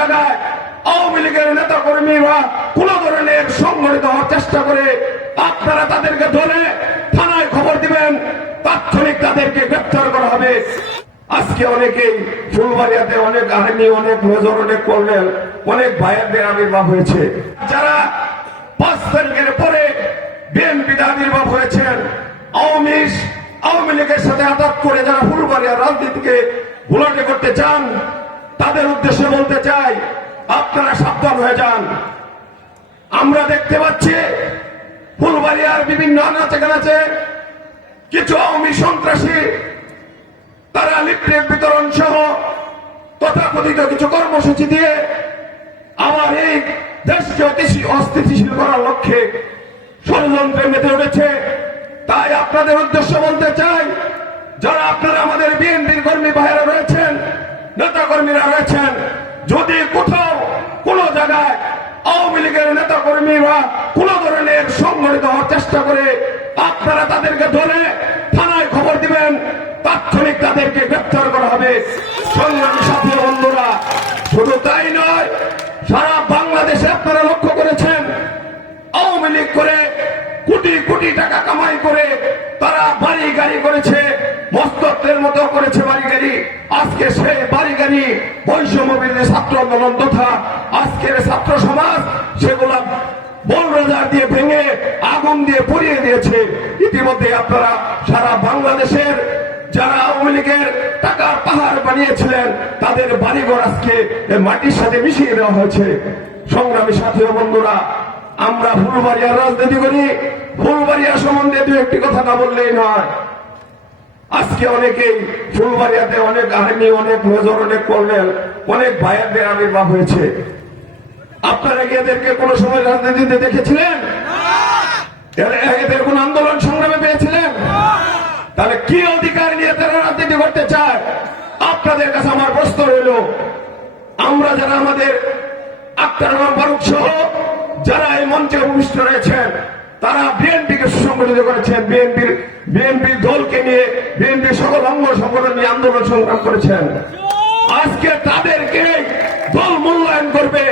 জায়গায় আওয়ামী লীগের নেতা কর্মীরা কোন ধরনের সংগঠিত হওয়ার চেষ্টা করে আপনারা তাদেরকে ধরে থানায় খবর দিবেন, তাৎক্ষণিক তাদেরকে গ্রেপ্তার করা হবে। আজকে অনেকেই ফুলবাড়িয়াতে অনেক আর্মি, অনেক মেজর, অনেক কর্নেল, অনেক ভাইয়েরদের আবির্ভাব হয়েছে। যারা পাঁচ তারিখের পরে বিএনপিতে আবির্ভাব হয়েছেন, আওয়ামী আওয়ামী লীগের সাথে আঘাত করে যারা ফুলবাড়িয়ার রাজনীতিকে ঘোলাটে করতে চান তাদের উদ্দেশ্যে বলতে চাই, আপনারা সাবধান হয়ে যান। আমরা দেখতে পাচ্ছি, ফুলবাড়িয়ার বিভিন্ন আনাচে কানাচে কিছু আওয়ামী সন্ত্রাসী, তারা লিফলেট বিতরণ সহ তথাকথিত কিছু কর্মসূচি দিয়ে আমার এই দেশকে অতিশী- অস্থিতিশীল করার লক্ষ্যে ষড়যন্ত্রে মেতে উঠেছে। তাই আপনাদের উদ্দেশ্য বলতে চাই, যারা আপনারা আমাদের বিএনপির কর্মী রয়েছেন নেতা কর্মীরা রয়েছেন। যদি কোথাও কোন জায়গায় আওয়ামী লীগের নেতা কর্মীরা কোন ধরনের সংগঠিত হওয়ার চেষ্টা করে আপনারা তাদেরকে ধরে থানায় খবর দিবেন, তাৎক্ষণিক তাদেরকে গ্রেপ্তার করা হবে। সংগ্রামী সাথী বন্ধুরা, শুধু তাই নয়, সারা বাংলাদেশে আপনারা লক্ষ্য করেছেন, আওয়ামী লীগ করে কোটি কোটি টাকা কামাই করে তারা বাড়ি গাড়ি করেছে মস্তত্বের মতো করেছে বাড়ি গাড়ি। আজকে সে বাড়ি গাড়ি ছাত্র আন্দোলন তথা আজকের ছাত্র সমাজ, সেগুলা বলরাজার দিয়ে ভেঙে, আগুন দিয়ে পুড়িয়ে দিয়েছে। ইতিমধ্যে আপনারা সারা বাংলাদেশের যারা আওয়ামী লীগের টাকার পাহাড় বানিয়েছিলেন, তাদের বাড়িঘর আজকে মাটির সাথে মিশিয়ে দেওয়া হয়েছে। সংগ্রামী সাথী বন্ধুরা, আমরা ফুলবাড়িয়ার রাজনীতি করি। ফুলবাড়িয়া সম্বন্ধে দু একটি কথা না বললেই নয়। আজকে অনেকেই ফুলবাড়িয়াতে অনেক আর্মি, অনেক মেজর, অনেক কর্নেল, অনেক ভাইয়েরদের আবির্ভাব হয়েছে। আপনারা কি এদেরকে কোনো সময় রাজনীতিতে দেখেছিলেন? এদের কোন আন্দোলন সংগ্রামে পেয়েছিলেন? তাহলে কি অধিকার নিয়ে তারা রাজনীতি করতে চায়? আপনাদের কাছে আমার প্রশ্ন রইল, আমরা যারা আমাদের আক্তার রহমান ফারুক সহ যারা এই মঞ্চে ভূমিষ্ঠ রয়েছেন, তারা বিএনপিকে সুসংগঠিত করেছেন। বিএনপির বিএনপির দলকে নিয়ে বিএনপি সকল অঙ্গ সংগঠন নিয়ে আন্দোলন সংগ্রাম করেছেন। আজকে তাদেরকে দল মূল্যায়ন করবে।